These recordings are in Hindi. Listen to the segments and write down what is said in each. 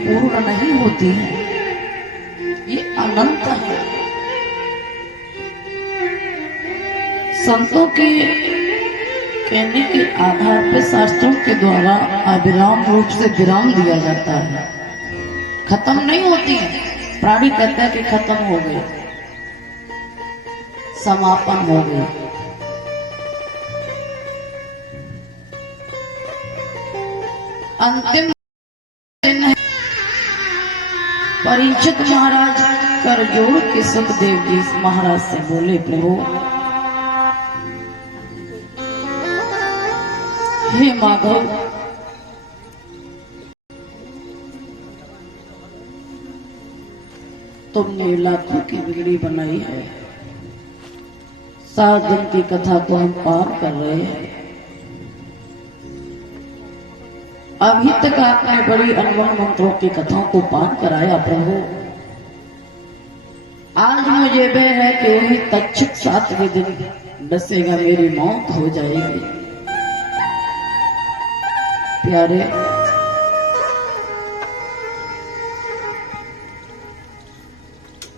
पूर्ण नहीं होती हैं, ये अनंत है। संतों के कहने के आधार पर शास्त्रों के द्वारा अविराम रूप से विराम दिया जाता है, खत्म नहीं होती है। प्राणी कहता है कि खत्म हो गए, समापन हो गई। अंतिम दिन है। परीक्षित महाराज कर जोड़ के सुखदेव जी महाराज से बोले, प्रभु हे माधव, तुमने लाखों की बिगड़ी बनाई है, 7 दिन की कथा को हम पार कर रहे हैं। अभी तक आपने बड़ी अनमोल मंत्रों की कथाओं को पार कराया प्रभु। आज मुझे भय है कि वही तक्षक 7वें दिन डसेगा, मेरी मौत हो जाएगी। प्यारे,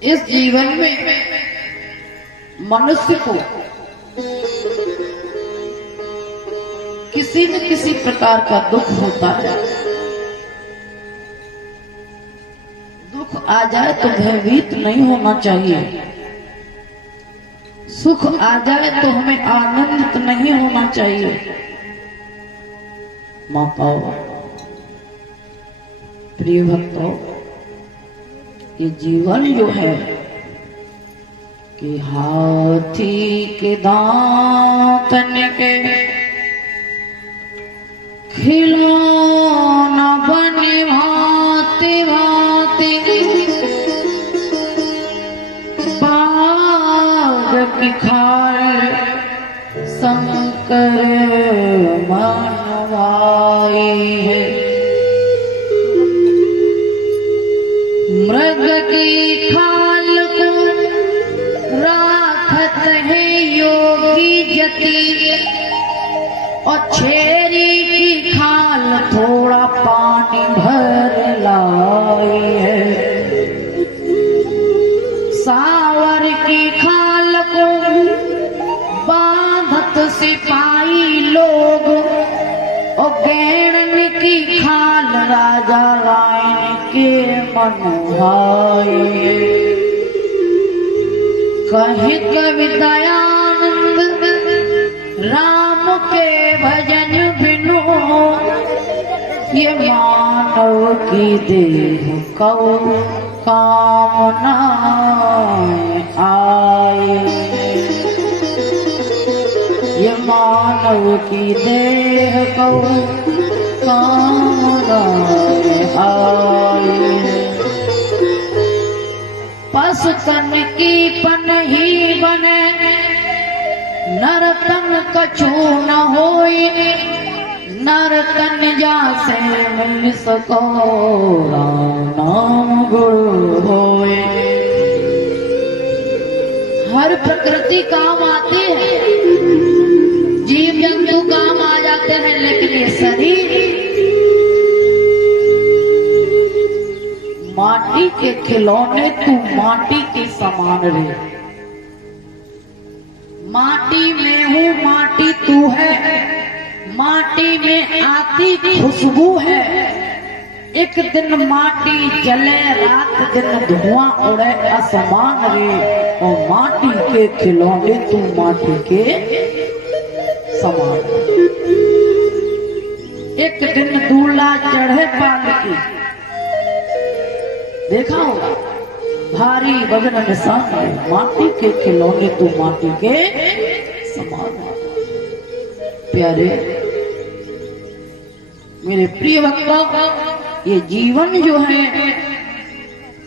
इस जीवन में मनुष्य को किसी न किसी प्रकार का दुख होता है। दुख आ जाए तो भयभीत नहीं होना चाहिए, सुख आ जाए तो हमें आनंदित नहीं होना चाहिए। माताओं, प्रिय भक्तों, ये जीवन जो है कि हाथी के दांतन के खिलौना बने भांति भांति, बाघ की खाल शंकर मनवाई है, मृग की खाल को राखत है योगी जति, और छेरी की खाल थोड़ा पानी भर लाई है, सावर की खाल को बांधत सिपाही लोग, और गैरन की खाल राजा रायन के मनभाई है। कहे कवि दयानंद राम के भजन बिनु, ये मानव की देह कौ कामना आए, ये मानव की देह कौ कामना आए। पशु तन की पन ही बने, नर तन कछु न होई, नर तन जासे मिल सको, नाम गुरु होए। हर प्रकृति काम आती है, जीव जंतु काम आ जाते हैं, लेकिन ये शरीर माटी के खिलौने, तू माटी के समान रहे। माटी में हूँ, माटी तू है, माटी में आती खुशबू है। एक दिन माटी जले, रात दिन धुआं उड़े आसमान रे, और माटी के खिलौने तू माटी के समान। एक दिन दूल्हा चढ़े पालकी, देखा होगा भारी वजन निशान, माटी के खिलौने तू माटी के समान। प्यारे मेरे प्रिय भक्तों, ये जीवन जो है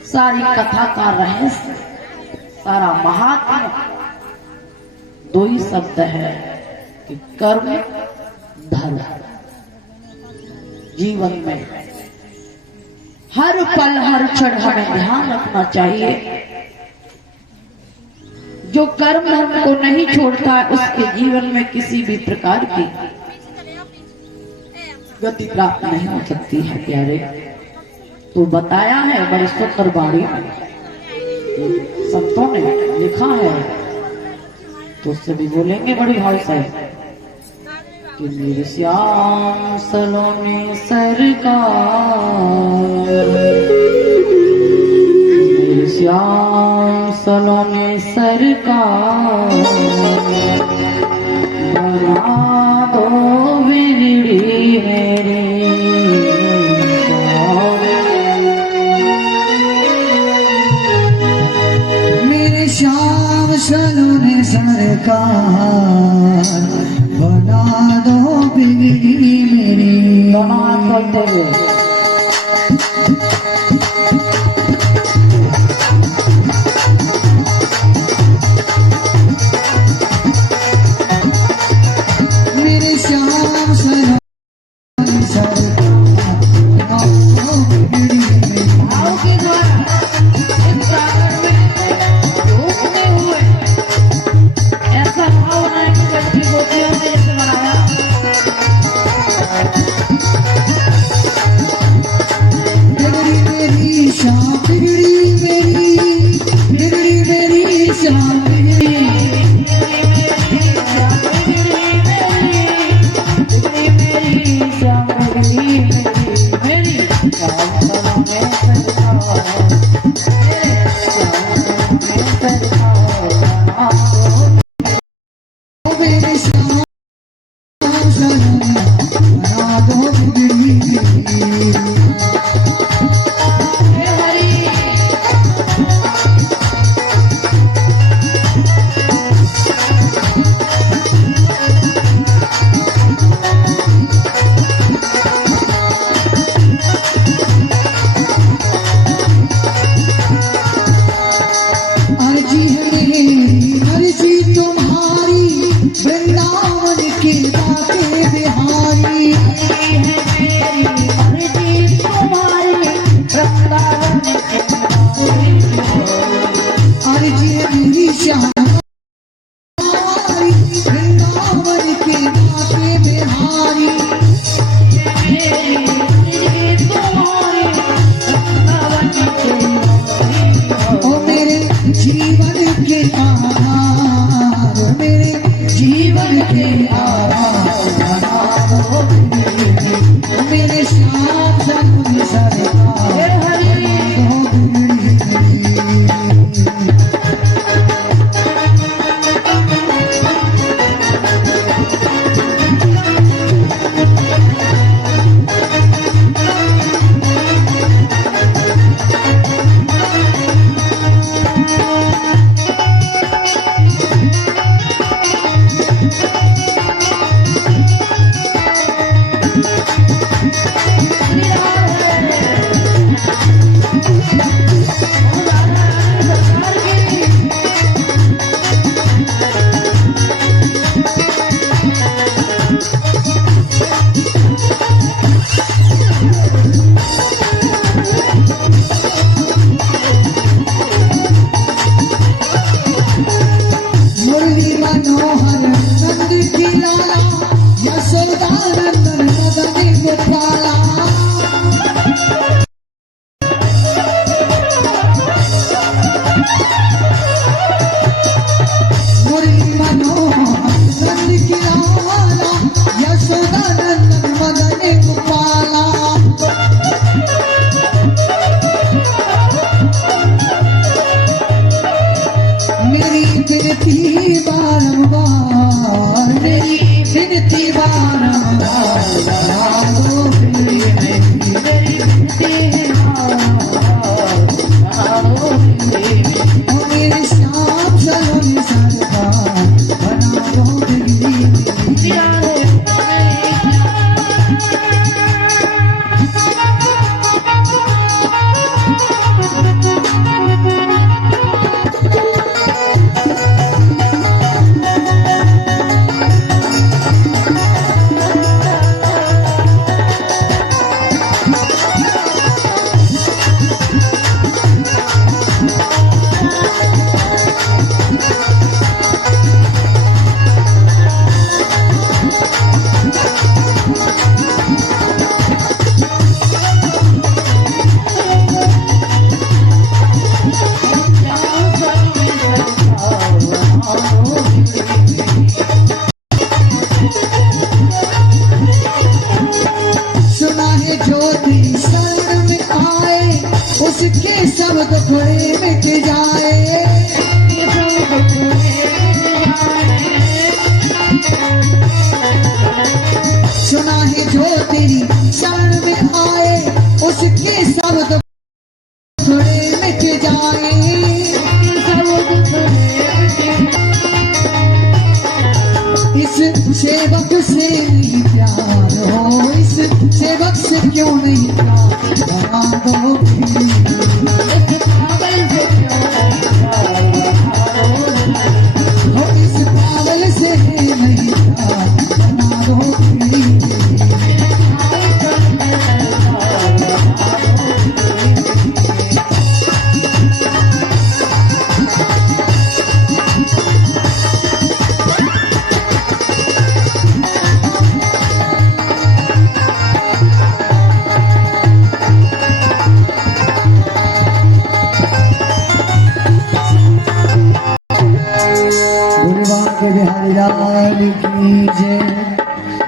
सारी कथा का रहस्य, सारा महात्मा 2 ही शब्द है कि कर्म धर्म। जीवन में हर पल हर क्षण हमें ध्यान रखना चाहिए, जो कर्म धर्म को नहीं छोड़ता है उसके जीवन में किसी भी प्रकार की गति प्राप्त नहीं हो सकती है। प्यारे, तो बताया है बड़ी सुंदर बाड़ी संतों ने लिखा है, तो उससे भी बोलेंगे बड़ी भाव से कि मेरे श्याम सलोने सरकार, मेरे श्याम सलोने सरकार, बना दो बिगड़ी मेरी। मेरे श्याम सलोने सरकार, बना दो बिगड़ी मेरी। दोनों हाथ चलते हुए मेरे श्याम सलोने सरकार, बना दो बिगड़ी मेरी। भाव के द्वारा इस सागर में डूबते हुए ऐसा भाव बनाए कि बच्ची गोपियों ने इसे बनाया। बिगड़ी मेरी श्याम, बिगड़ी मेरी, बिगड़ी मेरी श्याम, बिगड़ी मेरे श्याम सलोने, बना दो बिगड़ी मेरी। अर्जी है मेरी, अर्जी तुम्हारी, वृंदावन के बाके बिहारी। अर्जी है मेरी श्याम तुम्हारी, वृंदावन के बाके बिहारी। ओ मेरे जीवन के आधार, मेरे जीवन के आधार, बना दो बिगड़ी। ओ मेरे श्याम सलोने सरकार, बना दो बिगड़ी मेरी। मुरली मनोहर नंद की लाला, यशोदा नंदन मदन गोपाला। मुरली मनोहर नंद की लाला, यशोदा नंदन मदन गोपाला। मेरी विनती बारंबार, मेरी विनती बारंबार, बना दो बिगड़ी मेरी। मेरी विनती है बारंबार, बना दो बिगड़ी मेरी। ओ मेरे श्याम सलोने सरकार, बना दो बिगड़ी मेरी। सब दुखड़े मिट जाए, ये सब दुखड़े मिट जाए। सुना है जो तेरी शरण में आए, उसके सब दुखड़े मिट जाए। ये सब दुखड़े मिट जाए। इस सेवक से नहीं प्यार हो, इस सेवक से क्यों नहीं प्यार, बना दो इस पागल से क्यों नहीं प्यार, हो, इस पागल से नहीं प्यार, बना दो के बिहारी लाल की जय।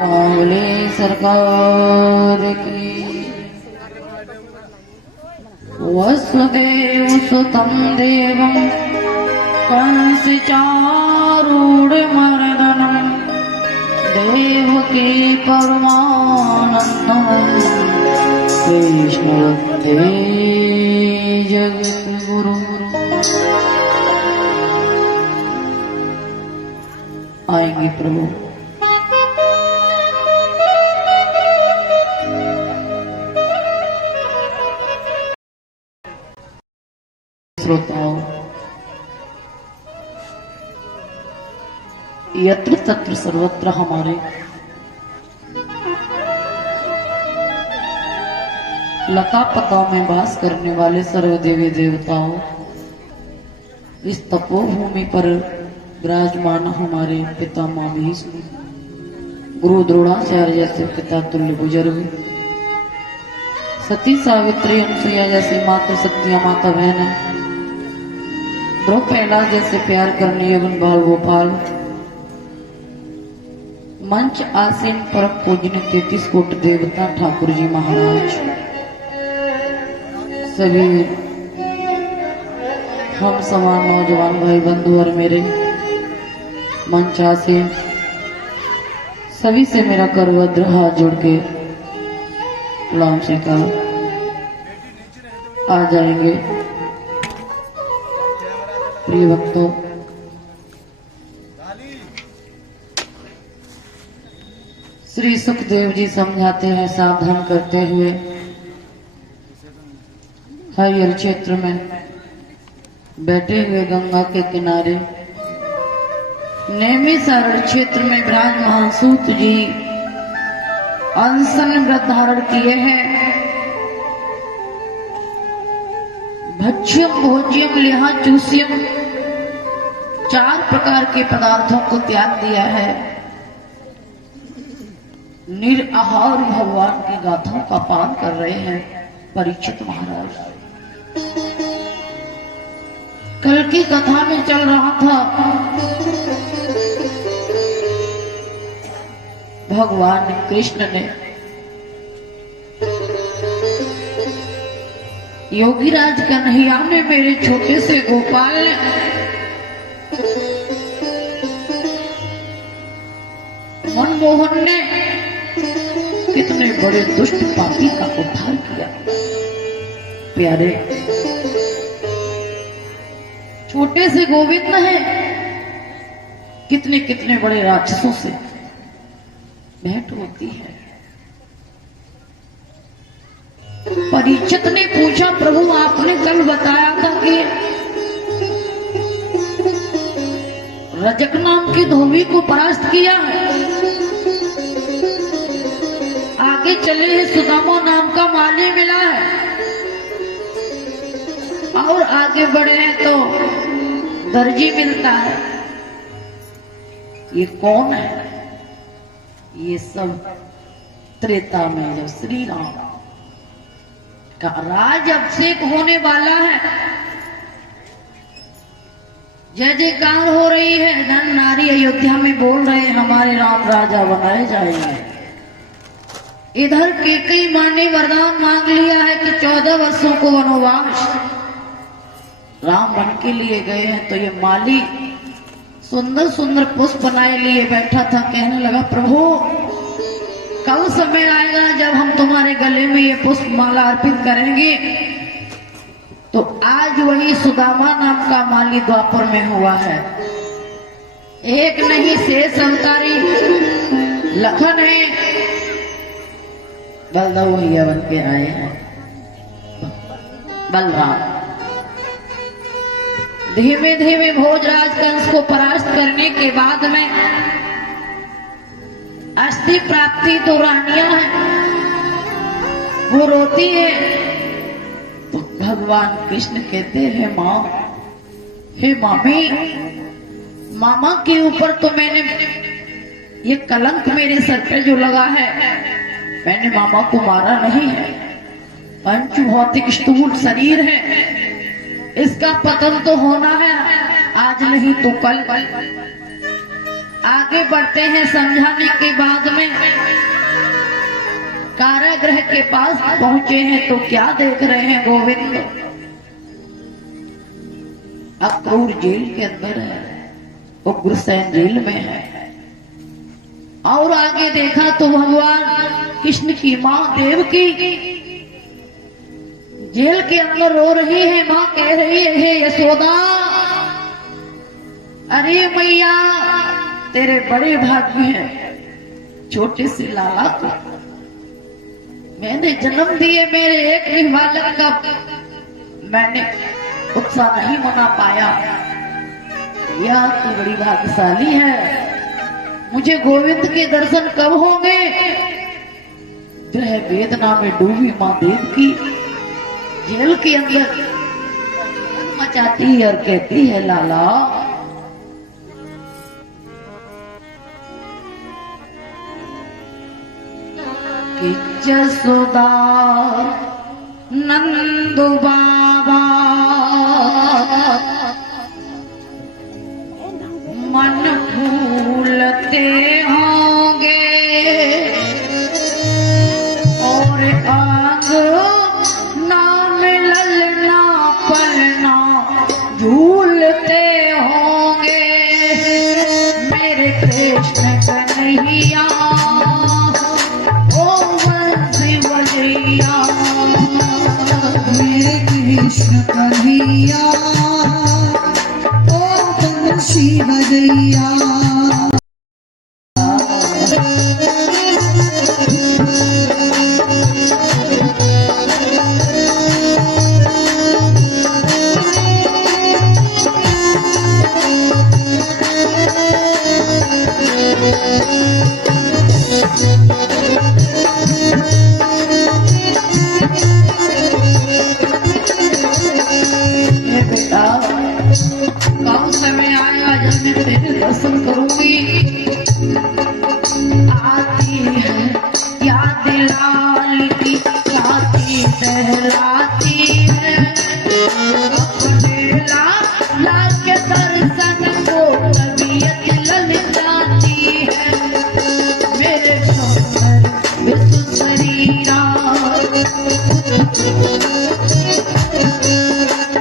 बोले सरकार की। वसुदेव सुतं देवं कंस चारूढमर्दनं देवकी परमानन्दं कृष्ण वन्दे जगद्गुरु। आएंगे प्रभु। श्रोताओं, यत्र तत्र सर्वत्र हमारे लता पता में वास करने वाले सर्वदेवी देवताओं, इस तपोभूमि पर विराजमान हमारे पिता भीष्म, गुरु द्रोणाचार्य जैसे पिता तुल्य बुजुर्ग, सती सावित्री अनुसुईया जैसे मातृ शक्तियां माता बहन, ध्रुव प्रहलाद जैसे प्यार करने यवन बाल गोपाल, मंच आसीन परम पूजन 33 कोटि देवता ठाकुर जी महाराज, सभी हम समान नौजवान भाई बंधु और मेरे मंचा से सभी से मेरा करवद्र हाथ जोड़ के प्रणाम स्वीकार। आ जाएंगे प्रिय भक्तों, श्री सुखदेव जी समझाते हैं सावधान करते हुए, हरिहर क्षेत्र में बैठे हुए गंगा के किनारे नेमी सारण क्षेत्र में विराजमान सूत जी अनशन व्रत धारण किए हैं। भक्ष्यम भोज्यम लेहा चूस्यम 4 प्रकार के पदार्थों को त्याग दिया है। निराहार भगवान की गाथाओं का पान कर रहे हैं परीक्षित महाराज। कल की कथा में चल रहा था, भगवान कृष्ण ने योगीराज कन्हैया ने, मेरे छोटे से गोपाल ने मनमोहन ने कितने बड़े दुष्ट पापी का उद्धार किया। प्यारे, छोटे से गोविंद है, कितने कितने बड़े राक्षसों से भेंट होती है। परीक्षित ने पूछा, प्रभु आपने कल बताया था कि रजक नाम की धोबी को परास्त किया है, आगे चले हैं सुदामा नाम का माली मिला है, और आगे बढ़े हैं तो दर्जी मिलता है। ये कौन है? ये सब त्रेता में जब श्री राम का राज अभिषेक होने वाला है, जय जयकार हो रही है, धन नारी अयोध्या में बोल रहे हैं हमारे राम राजा बनाए जाएंगे। इधर केकई माँ ने वरदान मांग लिया है कि 14 वर्षों को वनवास, राम बन के लिए गए हैं। तो ये माली सुंदर सुंदर पुष्प बनाए लिए बैठा था। कहने लगा, प्रभु कब समय आएगा जब हम तुम्हारे गले में ये पुष्प माला अर्पित करेंगे। तो आज वही सुदामा नाम का माली द्वापर में हुआ है। एक नहीं शेष अवतारी लखन है, बलदेव भैया बन के आए हैं। बलराम धीमे धीमे भोजराज कंस को परास्त करने के बाद में अस्थि प्राप्ति तो रानियां हैं, वो रोती है। तो भगवान कृष्ण कहते हैं, माँ, हे मामी, मामा के ऊपर तो मैंने ये कलंक मेरे सर पे जो लगा है, मैंने मामा को मारा नहीं है। पंच भौतिक स्थूल शरीर है, इसका पतन तो होना है, आज नहीं तो कल। आगे बढ़ते हैं। समझाने के बाद में कारागृह के पास पहुंचे हैं। तो क्या देख रहे हैं गोविंद? अक्रूर जेल के अंदर है, उग्रसेन जेल में है। और आगे देखा तो भगवान कृष्ण की माँ देवकी जेल के अंदर रो रही है। माँ कह रही है, हे यशोदा, अरे मैया, तेरे बड़े भाग्य हैं छोटे से लाला को मैंने जन्म दिए। मेरे एक भी बालक का मैंने उत्साह नहीं मना पाया। यह तो बड़ी भाग्यशाली है। मुझे गोविंद के दर्शन कब होंगे? ग्रह वेदना में डूबी माँ देवकी जेल के अंदर मचाती है और कहती है, लाला, कि जसोदा नंदू बाबा मन भूलते होंगे और आग ना मिलल ना पलना झूलते होंगे। मेरे कृष्ण कन्हैया ओ बंसी बजैया, मेरे कृष्ण कन्हैया ओ बंसी बजैया। कौन समय आएगा जब मैं तेरे दर्शन करूंगी। आती है याद लाल की, छाती सहलाती है। अपने लाल के दर्शन को तबीयत ललचाती है। मेरे सुंदर विश्व शरीरा,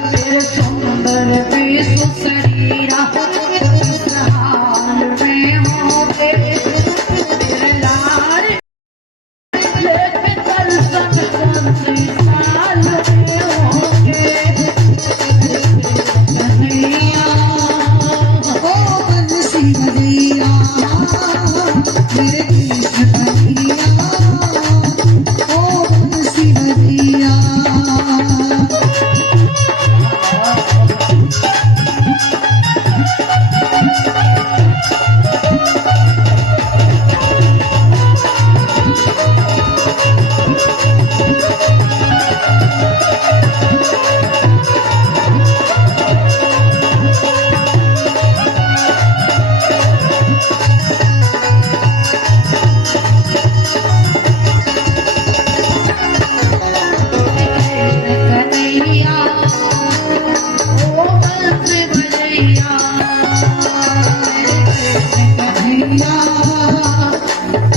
मेरे सुंदर विश्व शरीरा, हाल में होंगे तेरे लाल लेके दर्शन संसार में होंगे। कन्हैया ओ बंसी बजैया, मेरे कृष्ण कन्हैया ओ बंसी बजैया। कन्हैया ओ बंसी बजैया, कन्हैया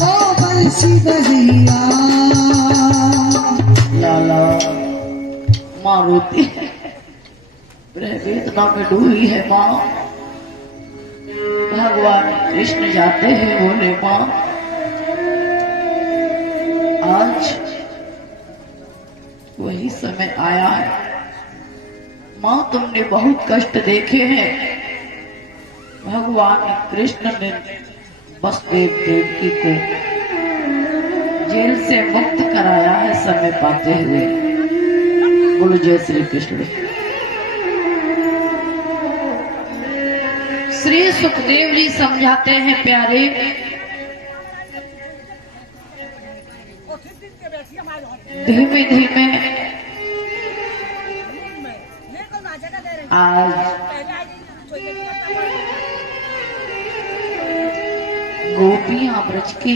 ओ बंसी बजैया। लाला। माँ रोती है, वह वेदना में डूबी है माँ। भगवान कृष्ण जाते हैं, बोले माँ आज वही समय आया है। माँ तुमने बहुत कष्ट देखे हैं। भगवान कृष्ण ने वसुदेव देवकी को जेल से मुक्त कराया है समय पाते हुए। बोलो जय श्री कृष्ण। श्री सुखदेव जी समझाते हैं, प्यारे धीमे धीमे आज गोपियां ब्रज की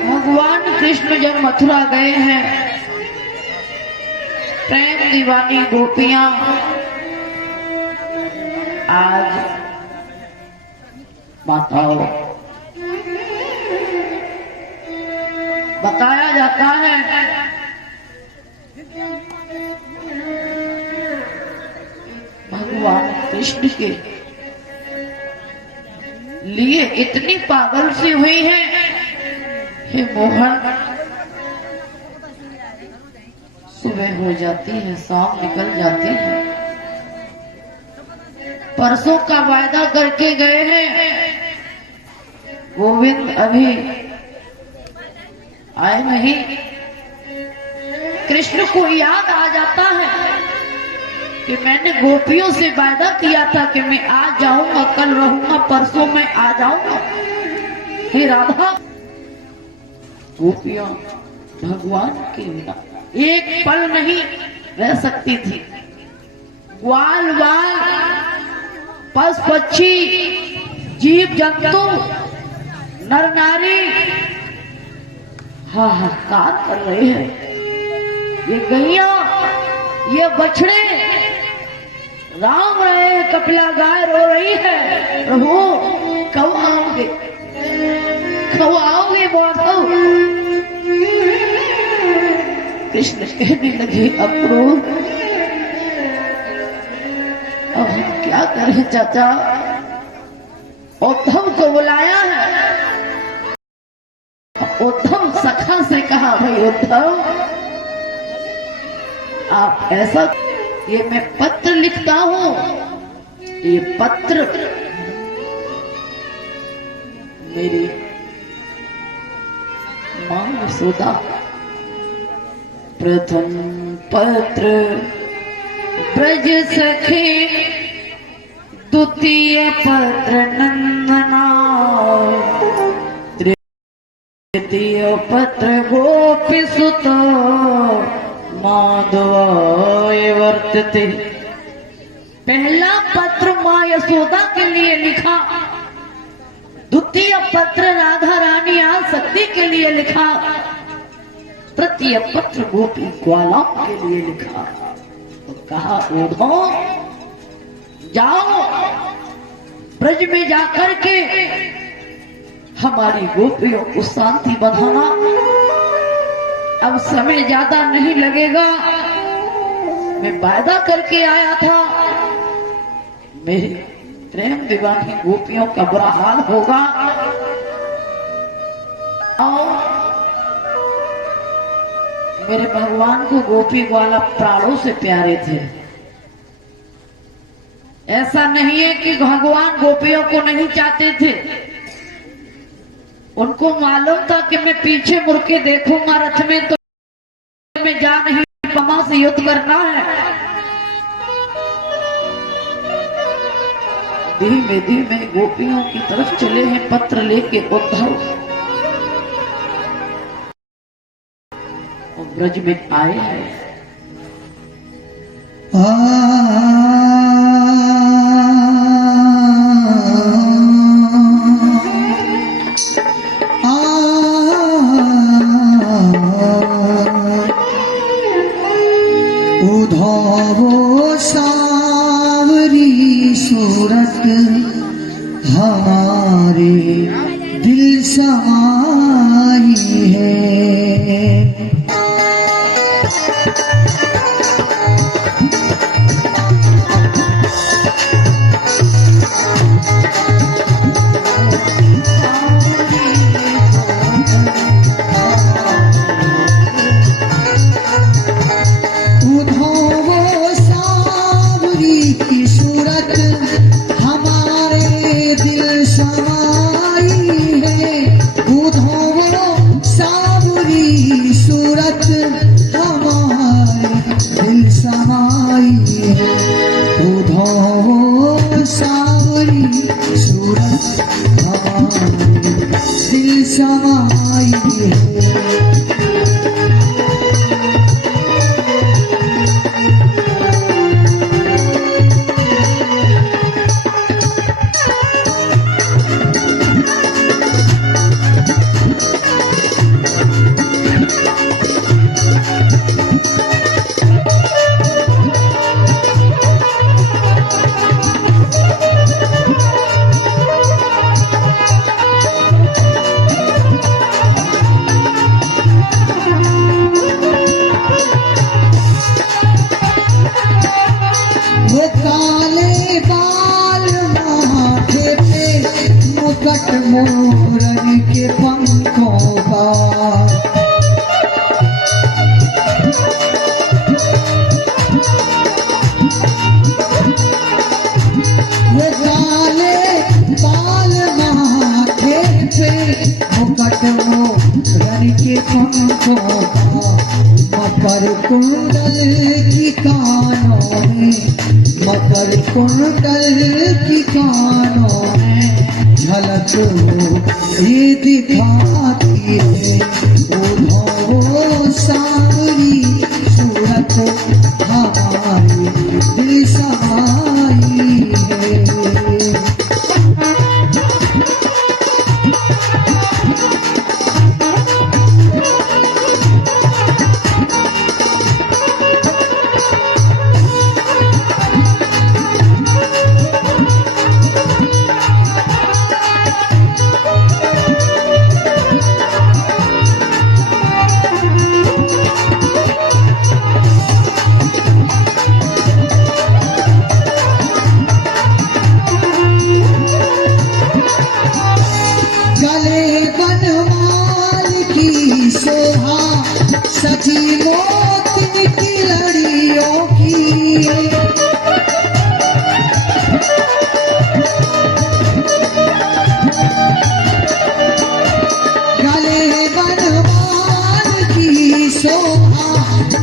भगवान कृष्ण जब मथुरा गए हैं, प्रेम दीवानी गोपियां आज माताओं बताया जाता है भगवान कृष्ण के लिए इतनी पागल सी हुई है। हे मोहन, सुबह हो जाती है, शाम निकल जाती है, परसों का वायदा करके गए हैं, गोविंद अभी आए नहीं। कृष्ण को याद आ जाता है कि मैंने गोपियों से वायदा किया था कि मैं आज जाऊंगा, कल रहूंगा, परसों मैं आ जाऊंगा। हे राधा, गोपियां भगवान के बिना एक पल नहीं रह सकती थी। ग्वाल वाल, पशु पक्षी, जीव जंतु, नर नारी हाहाकार कर रहे हैं। ये गैया, ये बछड़े राम रहे, कपिला गाय रो रही है, प्रभु कब आओगे, कब आओगे माधव। कृष्ण कहने लगे, अक्रूर अब हम क्या करें चाचा। उद्धव को बुलाया है। उद्धव सखा से कहा, भाई उद्धव आप ऐसा, ये मैं पत्र लिखता हूं, ये पत्र मेरी मां यशोदा, प्रथम पत्र ब्रज सखे, द्वितीय पत्र नंदना, तृतीय पत्र गोपी सुत माधवाय वर्तते। पहला पत्र मां यशोदा के लिए लिखा, द्वितीय पत्र राधा रानी आसक्ति के लिए लिखा, तृतीय पत्र गोपी ग्वाला के लिए लिखा। तो कहा, ओढ़ो जाओ ब्रज में जाकर के हमारी गोपियों को शांति बंधाना। अब समय ज्यादा नहीं लगेगा, मैं वायदा करके आया था, मेरी प्रेम दीवानी गोपियों का बुरा हाल होगा। और मेरे भगवान को गोपी ग्वाला प्राणों से प्यारे थे। ऐसा नहीं है कि भगवान गोपियों को नहीं चाहते थे, उनको मालूम था कि मैं पीछे मुड़ के देखूंगा रथ में तो मैं जा नहीं, पमा से युद्ध करना है। धीमे धीमे गोपियों की तरफ चले हैं पत्र लेके उद्धव, और ब्रज में आए हैं। उधारो सावरी सूरत हमारे दिल समाई है। समाई है। वो काले बाल माथे पे मुकुट मोरन के पंखों का, वो काले बाल माथे पे मुकुट मोरन के पंखों का, मकर कुंडल की कानों में, मकर कुंडल की कानों में झलक ये दिखाती है। वो सावरी सूरत हमारी दिल समाई है। गले बनवाल की शोभा सजी मोती की लड़ियों की, गले बनवाल की शोभा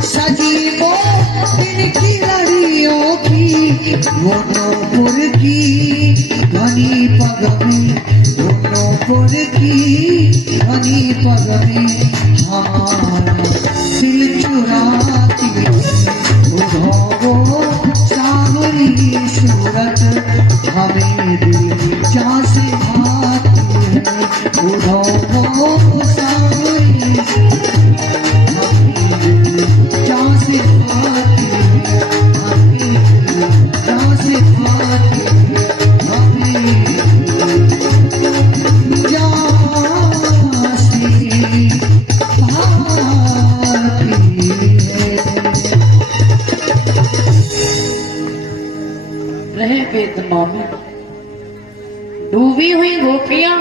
सजी मोती की लड़ियों की, वो नूपुर की घनी पग में, नूपुर की घनी पग में हमारा दिल चुराती है। वो सावरी सूरत हमें दिल जा से भाती है। वो सावरी हमें दिल जा से भाती है, हमें दिल जा से भाती है, हमें रहे वेदना में डूबी हुई गोपियां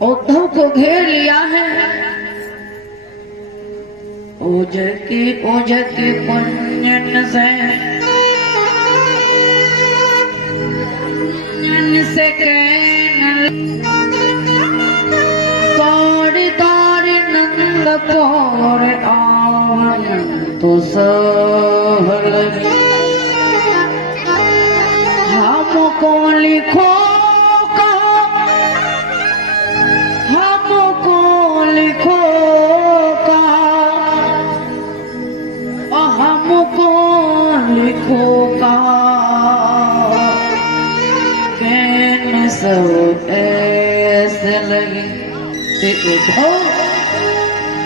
उद्धव को घेर लिया है। ओज के पुण्यन से तोड़ तोड़ नंद पोर आवन तो सहल हमको लिखो का, हमको लिखो का, हमको लिखो का, कहने सब ऐसे लगे। देखो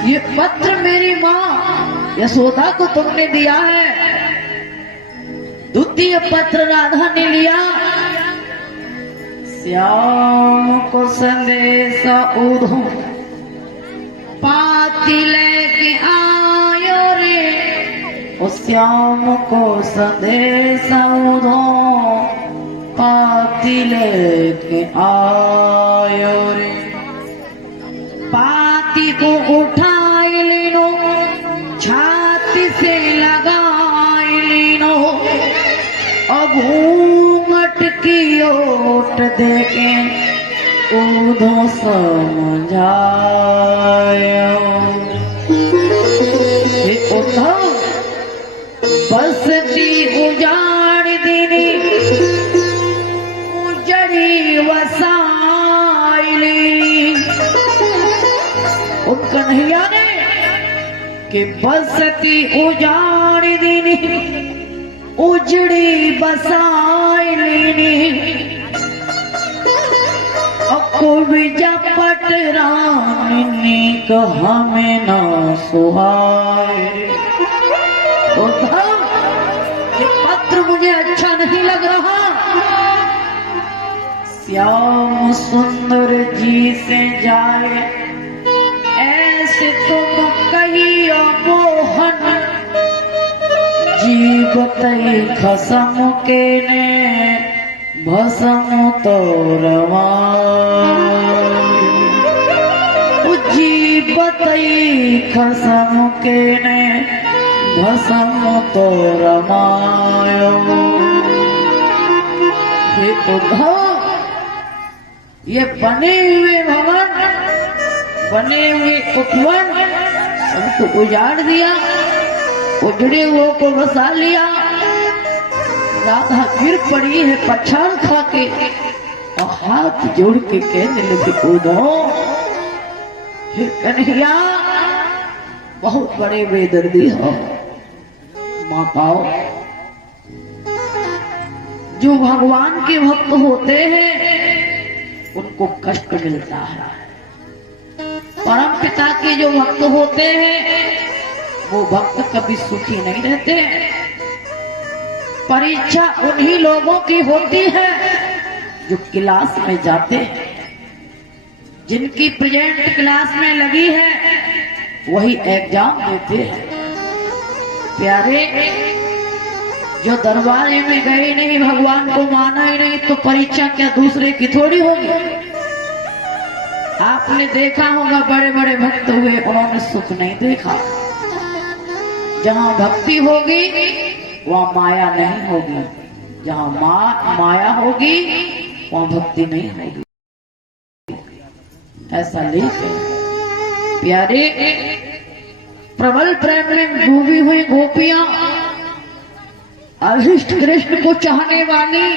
ये पत्र मेरी माँ यशोदा को तुमने दिया है, द्वितीय पत्र राधा ने लिया। श्याम को संदेशा उधो पाती लेके आयो रे, ओ श्याम को संदेशा उधो पाती लेके आयो रे। पाती को उठाई लेनो, छाती से लगाई लेनो, अब घूंघट की ओट देके उधो समझायो। उद्धव बसती उजाड़ देनी, उजड़ी वसाइली, कन्हैया ने कि बसती उजाड़ दीनी उजड़ी बसाई लेनी को विजा पटरानी कहा में ना सुहाए। उद्धव, ये पत्र मुझे अच्छा नहीं लग रहा। श्याम सुंदर जी से जाए ऐसे तुम कहियो मोहन, जीव तई खसम के ने भसम तोरवा। जीव तई खसम के ने भसम तोरमायो। हे उद्धव, ये बने हुए भवन, बने हुए उपवन सबको उजाड़ दिया, उजड़े हुए को बसा लिया। राधा गिर पड़ी है पछाड़ खा के और हाथ जोड़ के कहने लगे उद्धव, हे कन्हैया बहुत बड़े बेदर्दी हो। माताओं, जो भगवान के भक्त होते हैं उनको कष्ट मिलता है। परम पिता के जो भक्त होते हैं वो भक्त कभी सुखी नहीं रहते। परीक्षा उन्हीं लोगों की होती है जो क्लास में जाते हैं, जिनकी प्रेजेंट क्लास में लगी है वही एग्जाम देते हैं। प्यारे, जो दरबारे में गए नहीं, भगवान को माना ही नहीं, तो परीक्षा क्या दूसरे की थोड़ी होगी। आपने देखा होगा बड़े बड़े भक्त हुए, उन्होंने सुख नहीं देखा। जहाँ भक्ति होगी वहाँ माया नहीं होगी, जहाँ माया होगी वहाँ भक्ति नहीं होगी। ऐसा लेकर प्यारे, प्रबल प्रेम में डूबी हुई गोपियां, अभिष्ट कृष्ण को चाहने वाली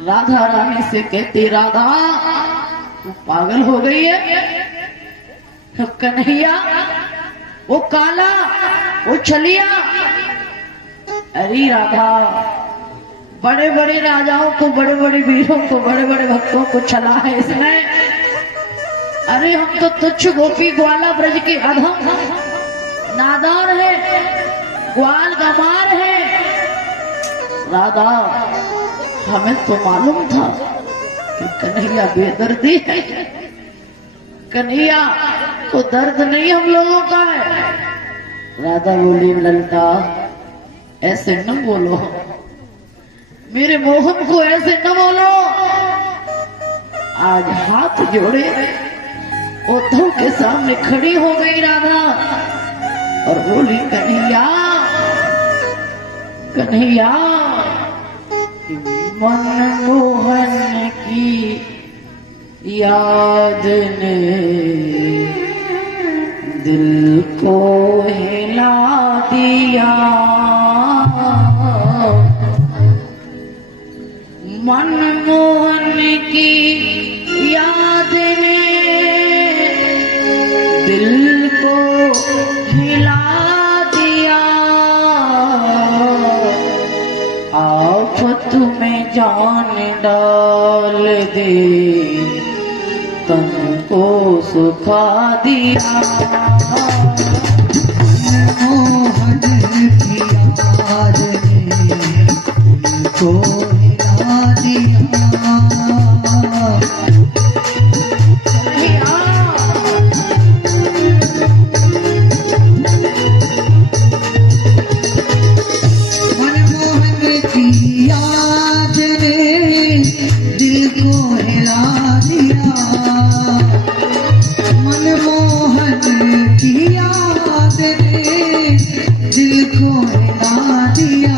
राधा रानी से कहती, राधा तू पागल हो गई है। तो कन्हैया, वो काला, वो छलिया, अरे राधा, बड़े बड़े राजाओं को, बड़े बड़े वीरों को, बड़े बड़े भक्तों को छला है इसने। अरे हम तो तुच्छ गोपी ग्वाला ब्रज के अधम नादान है, ग्वाल गमार है। राधा, हमें तो मालूम था कि कन्हैया बेदर्दी है। कन्हैया को दर्द नहीं हम लोगों का है। राधा बोली, ललता ऐसे न बोलो, मेरे मोहन को ऐसे न बोलो। आज हाथ जोड़े उद्धव के सामने खड़ी हो गई राधा और बोली, कन्हैया, कन्हैया, मनमोहन की याद ने दिल को हिला दिया। मनमोहन की याद ने दिल को हिला दिया। आफत में जान डाल दे, तन को सुखा दिया। मोहन की याद ने को हिला दिया। मनमोहन की याद ने दिल को हिला दिया। मनमोहन की याद ने दिल को हिला दिया।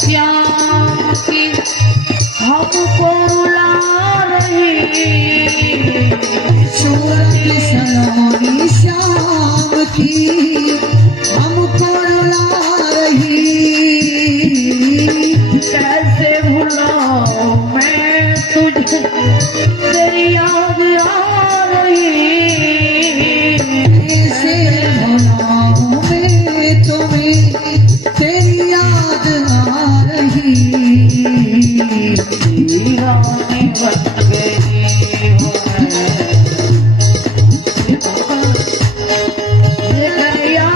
श्याम की हमको रुला रही, सूरत सलोनी श्याम की हमको रुला रही। कैसे भुलाऊं मैं तुझे, तेरी याद आ रही। कैसे भुलाऊं मैं तुम्हें, तेरी याद आ रही। दीवानी बन गई हूँ मैं। ये करिया,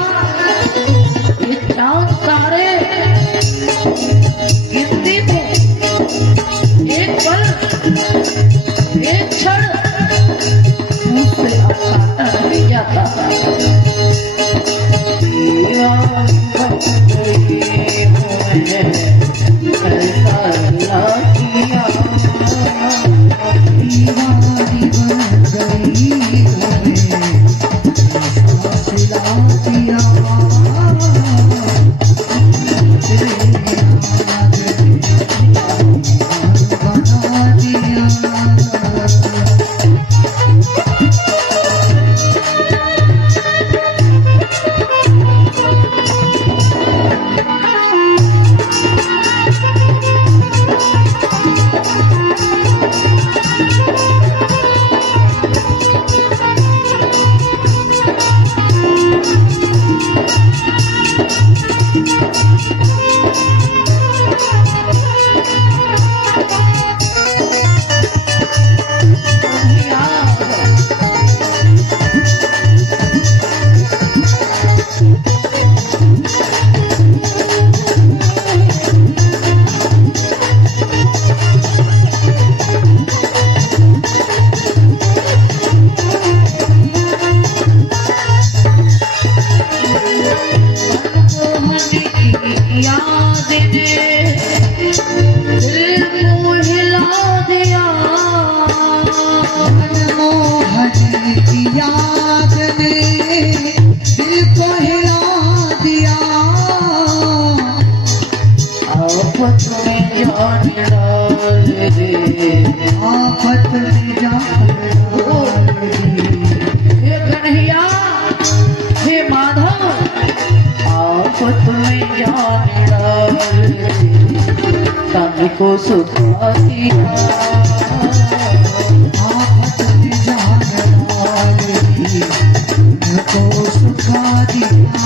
ये चांद तारे गिनती में एक पल, एक क्षण मुझसे काटा नहीं जाता। दीवानी बन गई हूँ मैं, ऐसा अल्लाह किया। दीवानी बन गई हमें, ऐसा सिला दिया। तेरे याद ने बना दिया। याद ने दिल को हिला दिया। मनमोहन की याद ने दिल को हिला दिया। आफत में जान डाल दे, आफत में जान डाल दी। हे कन्हैया, हे माधव, आफत में जान डाल दे, तन को सुखा दिया। आफत में जान डाल दी, उनको सुखा दिया।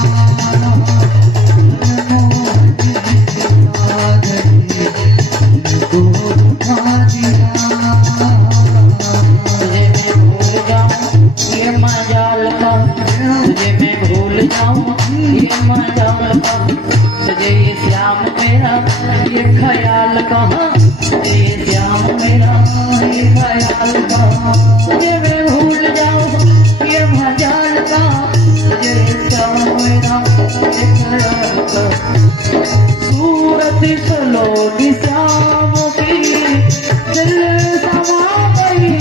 मनमोहन की याद ने उनको दुखा दिया। तुझे मैं भूल जाऊं ये मजाल का, तुझे मैं भूल जाऊं ये मजाल का। तुझे ये श्याम मेरा ये ख्याल कहाँ, तुझे ये श्याम मेरा ये ख्याल कहाँ। तुझे मैं भूल जाऊं ये मजाल का, तुझे ये श्याम मेरा ये ख्याल कहाँ। सूरत सलोनी श्याम की दिल समा गई।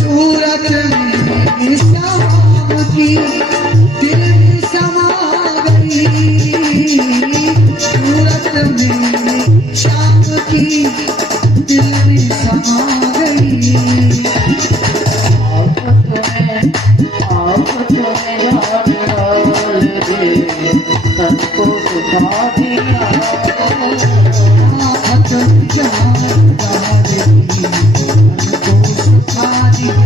सूरत में श्याम की दिल समा गई। सूरत में श्याम की दिल समा गई। आफत में जान डाल दे, तन को सुखा दिया। आफत में जान डाल दी, उनको सुखा दिया।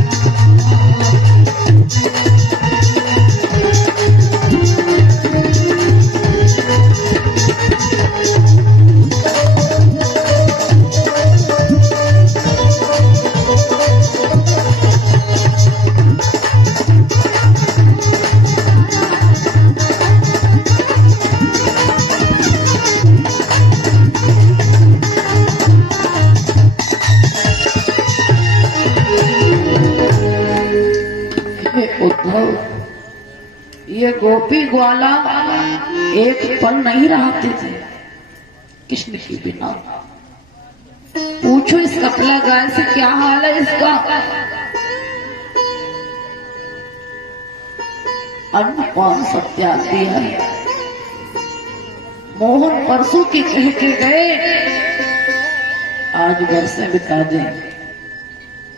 ये गोपी ग्वाला एक पल नहीं रहते थे कृष्ण के बिना। पूछो इस कपला गाय से क्या हाल है इसका। अन्नपान सब त्याग दिया है। मोहन परसों की कह के गए, आज घर से बिता दे।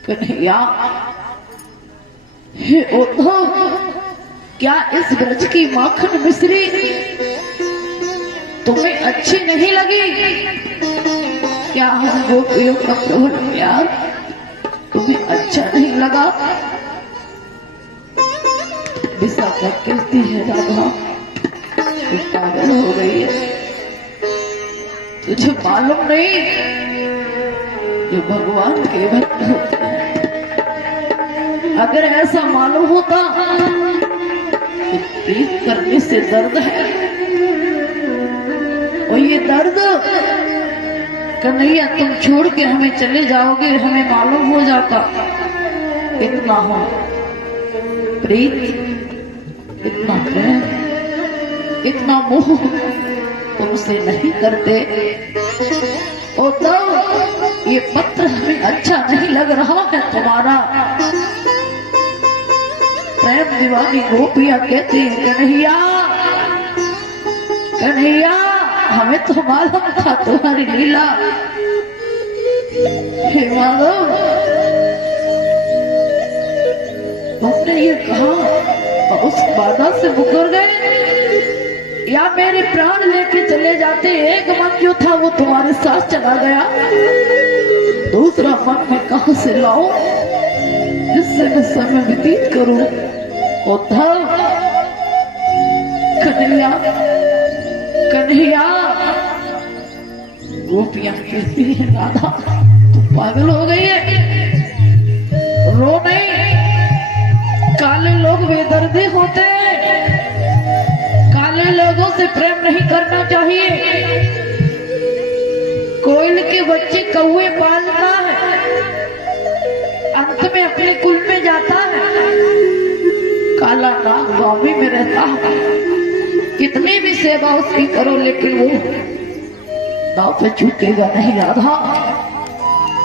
कन्हैया, हे उद्धव, क्या इस ब्रज की माखन मिश्री तुम्हें अच्छी नहीं लगी? क्या हम गोपियों का प्रबल प्यार तुम्हें अच्छा नहीं लगा? विशाखा कहती है, राधा तू पागल हो गई है। तुझे मालूम नहीं, जो भगवान के भक्त होते हैं, अगर ऐसा मालूम होता कि प्रीत करने से दर्द है, और ये दर्द कन्हैया तुम छोड़ के हमें चले जाओगे, हमें मालूम हो जाता। इतना हो प्रीत, इतना प्रेम, इतना मोह तुमसे नहीं करते। और तब ये पत्र हमें अच्छा नहीं लग रहा है तुम्हारा। प्रेम दीवानी गोपियां कहती है, कन्हैया कन्हैया, हमें तो मालूम था तुम्हारी लीला। हे माधव, तुमने ये कहा और उस बाधा से मुकर गए, या मेरे प्राण लेके चले जाते। एक मन जो था वो तुम्हारे साथ चला गया, दूसरा मन मैं कहां से लाऊं जिससे मैं समय व्यतीत करूं। उद्धव, कन्हैया कन्हैया, गोपियां कहती है, राधा तू पागल हो गई है। रो नहीं, काले लोग बेदर्दी होते हैं, काले लोगों से प्रेम नहीं करना चाहिए। कोयल के बच्चे कौवे पालता है, अंत में अपने कुल में जाता है। काला नाग गांव में रहता है, कितनी भी सेवा उसकी करो लेकिन वो दाव पे चूकेगा नहीं। राधा,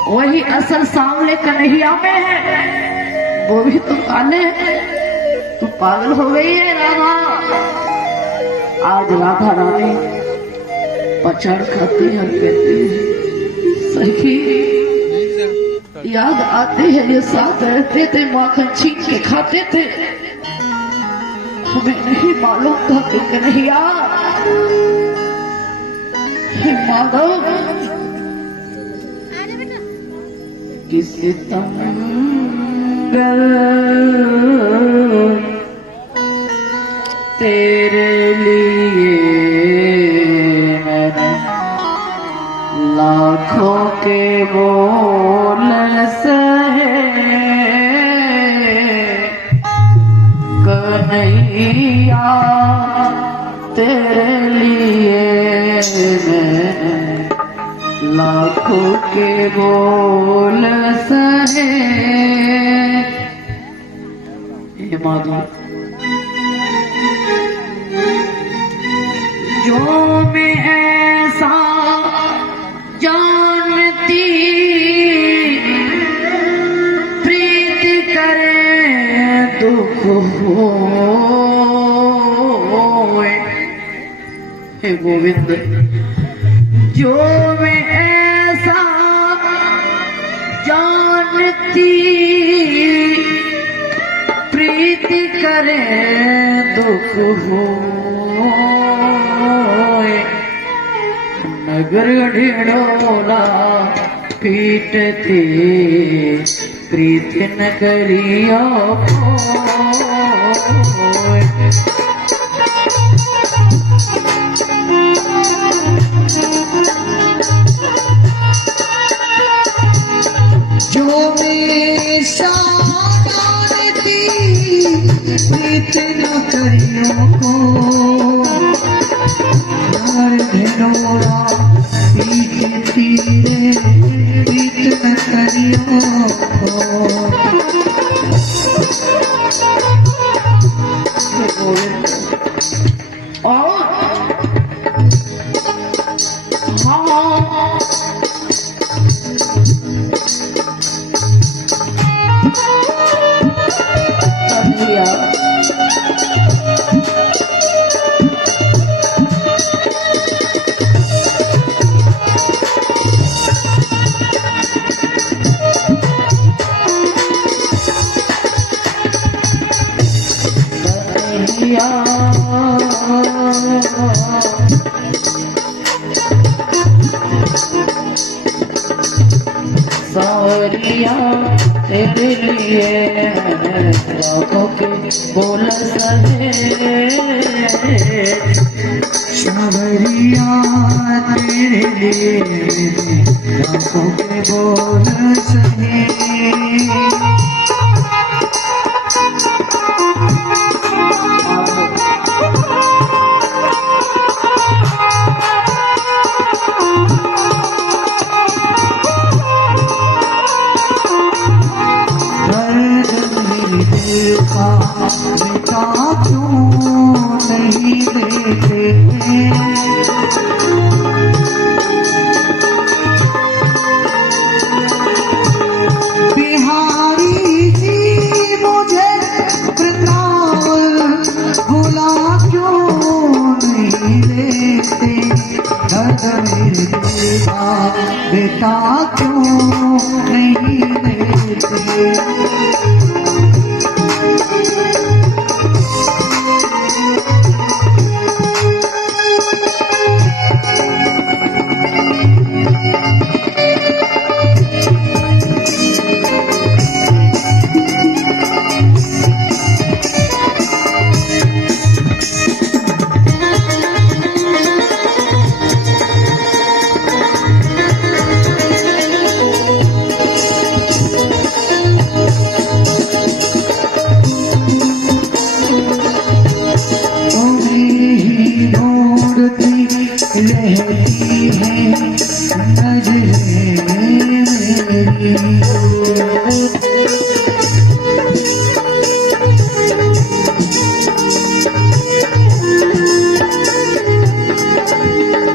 वही असल सामने कन्हैया में है, वो भी तो काले है। तू पागल हो गई है राधा। आज राधा रानी पचड़ खाती है, कहती है, सखी याद आती है ये साथ रहते थे, माखन छीन के खाते थे। हमें नहीं मालूम था कि कन्हैया, हे माधव, किस तंगल तेरे लिए मैंने लाखों के बोल सहे। कन्हैया, तेरे लिए मैं लाखों के बोल सहे। हे माधव, जो मैं ऐसा जानती प्रीत करे दुख होए। हे गोविंद, जो मैं ऐसा जानती प्रीत करे दुख होए। नगर ढिढोरा पीटते प्रीत न करियो कोय। जो में शादी प्रीत न करियो को, यार ढिढोरा पीटती रे प्रीत न करियो को। और हाँ, सावरिया तेरे लिए राहों के बोल सहे, सावरिया तेरे लिए राहों के बोल सहे। बेटा क्यों नहीं देते, बिहारी जी मुझे वृंदावन भुला क्यों नहीं देते, दर्द मेरे दिल का बेटा क्यों नहीं देते। रहती है नजरें मेरी,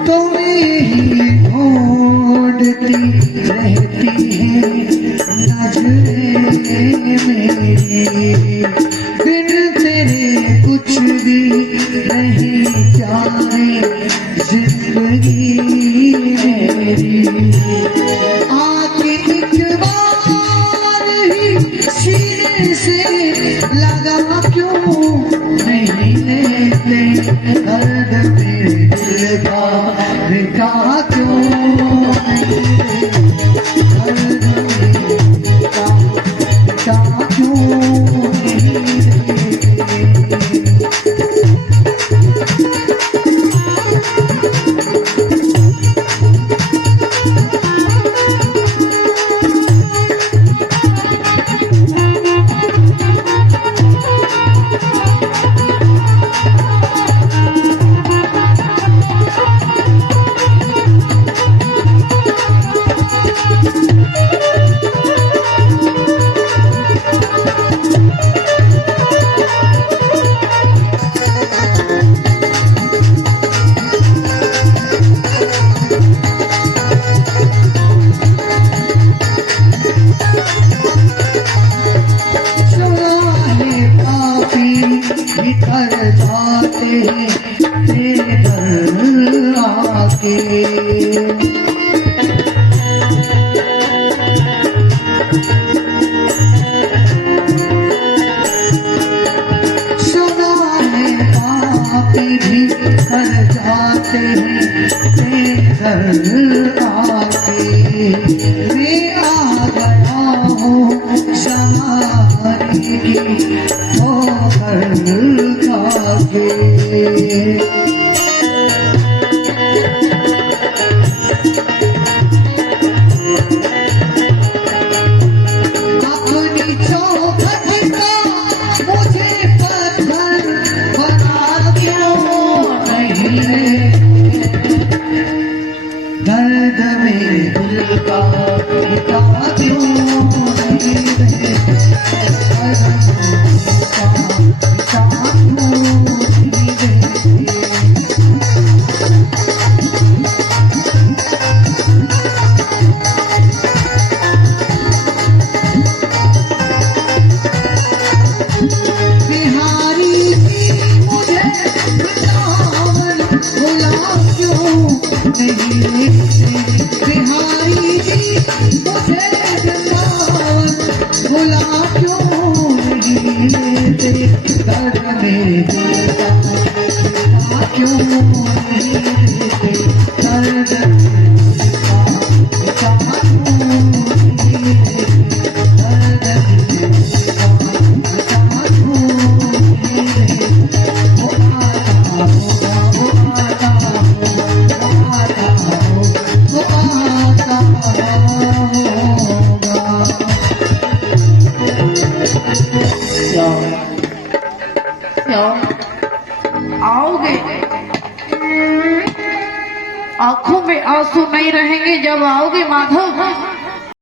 तुम्हें ही ढूंढती रहती है नजरें मेरी, बिन तेरे कुछ भी नहीं जाने जिंदगी मेरी, आके एक बार ही सीने से लगा क्यों नहीं लेते, दर्द मेरे दिल का बेटा क्यों नहीं लेते, दर्द मेरे दिल का बेटा क्यों नहीं लेते। भीतर जाते तेरे घर आके, सुना है पापी भी कर जाते हैं तेरे घर आके, मैं आ गया हूँ समारी की होकर खाके। अपनी चौखट का मुझे पत्थर बना क्यों नहीं, दर्द मेरे दिल का बेटा क्यों नहीं बिहारी जी मुझे वृंदावन भुला क्यों नहीं लेते, दर्द मेरे आओगे, आंखों में आंसू नहीं रहेंगे जब आओगे माधव।